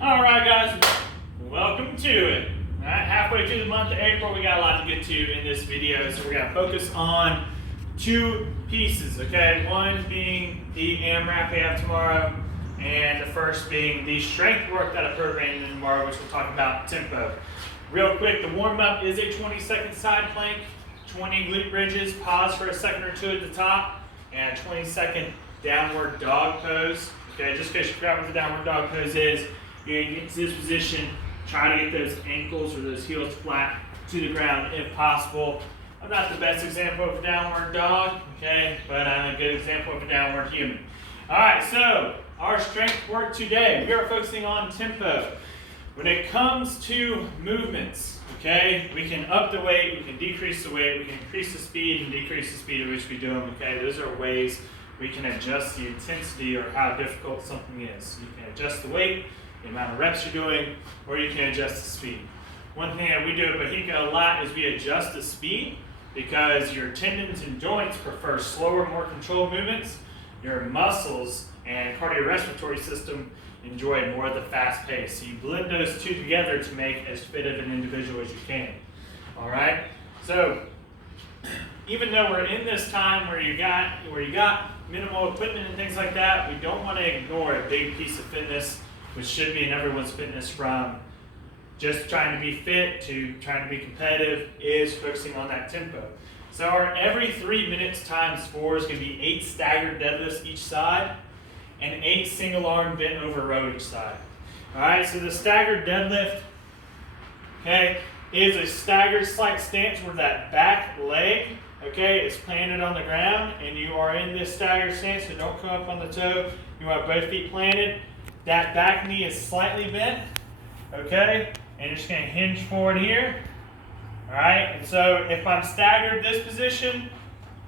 All right, guys, welcome to it. All right, halfway through the month of April, we got a lot to get to in this video, so we're gonna focus on two pieces, okay? One being the AMRAP we have tomorrow, and the first being the strength work that I programmed in tomorrow, which we'll talk about tempo. Real quick, the warm-up is a 20-second side plank, 20 glute bridges, pause for a second or two at the top, and a 20-second downward dog pose. Okay, just in case you forgot what the downward dog pose is, you're going to get to this position, try to get those ankles or those heels flat to the ground if possible. I'm not the best example of a downward dog, okay, but I'm a good example of a downward human. All right, so our strength work today, we are focusing on tempo. When it comes to movements, okay, we can up the weight, we can decrease the weight, we can increase the speed and decrease the speed at which we do them, okay? Those are ways we can adjust the intensity or how difficult something is. You can adjust the weight, the amount of reps you're doing, or you can adjust the speed. One thing that we do at Bahika a lot is we adjust the speed because your tendons and joints prefer slower, more controlled movements. Your muscles and cardiorespiratory system enjoy more of the fast pace. So you blend those two together to make as fit of an individual as you can. All right? So even though we're in this time where you got minimal equipment and things like that, we don't want to ignore a big piece of fitness, which should be in everyone's fitness, from just trying to be fit to trying to be competitive, is focusing on that tempo. So our every 3 minutes times 4 is going to be 8 staggered deadlifts each side and 8 single arm bent over row each side. All right, so the staggered deadlift, okay, is a staggered slight stance where that back leg, okay, is planted on the ground, and you are in this staggered stance, so don't come up on the toe. You want both feet planted. That back knee is slightly bent, okay, and you're just going to hinge forward here. All right, and so if I'm staggered this position,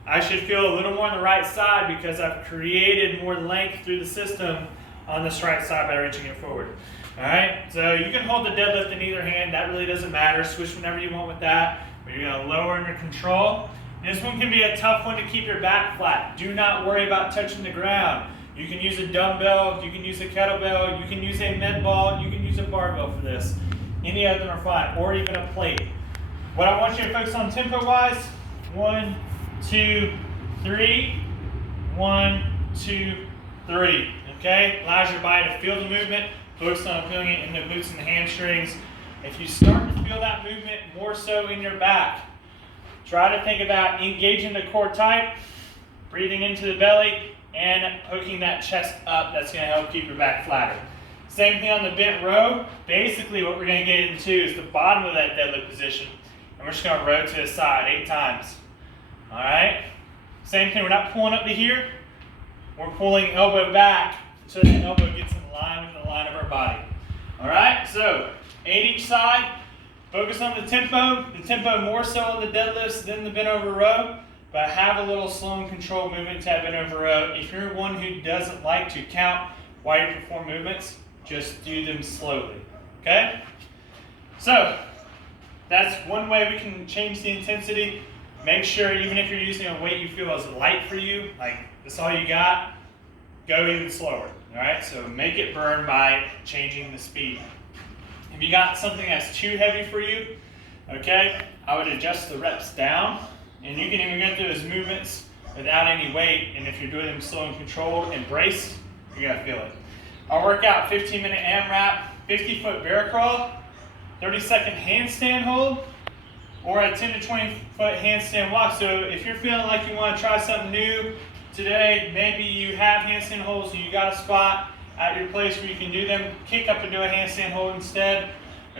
I should feel a little more on the right side because I've created more length through the system on this right side by reaching it forward. All right, so you can hold the deadlift in either hand. That really doesn't matter. Switch whenever you want with that. But you're going to lower under control. This one can be a tough one to keep your back flat. Do not worry about touching the ground. You can use a dumbbell, you can use a kettlebell, you can use a med ball, you can use a barbell for this. Any of them are fine, or even a plate. What I want you to focus on tempo-wise, 1, 2, 3, 1, 2, 3. Okay? Allows your body to feel the movement, focus on feeling it in the glutes and the hamstrings. If you start to feel that movement more so in your back, try to think about engaging the core tight, breathing into the belly, and poking that chest up. That's going to help keep your back flatter. Same thing on the bent row. Basically what we're going to get into is the bottom of that deadlift position, and we're just going to row to the side 8 times. All right? Same thing, we're not pulling up to here. We're pulling elbow back so that elbow gets in line with the line of our body. All right? So 8 each side. Focus on the tempo more so on the deadlifts than the bent over row, but have a little slow and controlled movement to have bent over row. If you're one who doesn't like to count while you perform movements, just do them slowly, okay? So that's one way we can change the intensity. Make sure even if you're using a weight you feel is light for you, like that's all you got, go even slower, all right? So make it burn by changing the speed. If you got something that's too heavy for you, okay, I would adjust the reps down, and you can even go through those movements without any weight, and if you're doing them slow and controlled and braced, you're gonna feel it. I'll work out 15-minute AMRAP, 50-foot bear crawl, 30-second handstand hold, or a 10 to 20-foot handstand walk. So if you're feeling like you want to try something new today, maybe you have handstand holds and you got a spot at your place where you can do them, kick up and do a handstand hold instead,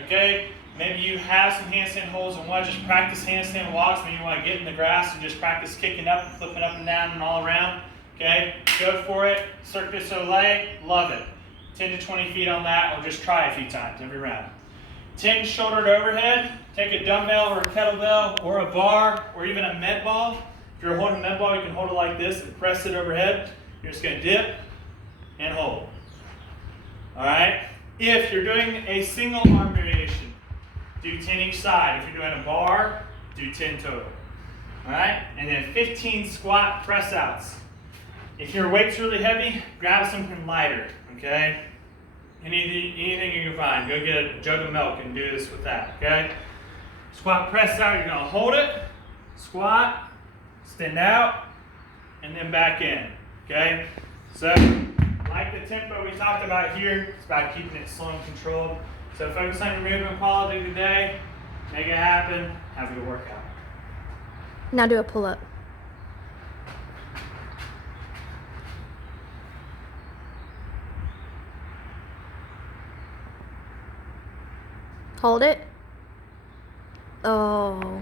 okay? Maybe you have some handstand holds and want to just practice handstand walks, maybe you want to get in the grass and just practice kicking up and flipping up and down and all around, okay? Go for it. Cirque du Soleil, love it. 10 to 20 feet on that, or just try a few times every round. 10 shouldered overhead. Take a dumbbell or a kettlebell or a bar or even a med ball. If you're holding a med ball, you can hold it like this and press it overhead. You're just going to dip and hold. All right? If you're doing a single arm variation, do 10 each side. If you're doing a bar, do 10 total. All right? And then 15 squat press outs. If your weight's really heavy, grab something lighter, okay? anything you can find. Go get a jug of milk and do this with that, okay? Squat press out, you're gonna hold it, squat, extend out, and then back in, okay? So, like the tempo we talked about here, it's about keeping it slow and controlled. So focus on your movement quality today, make it happen, have a good workout. Now do a pull-up. Hold it. Oh.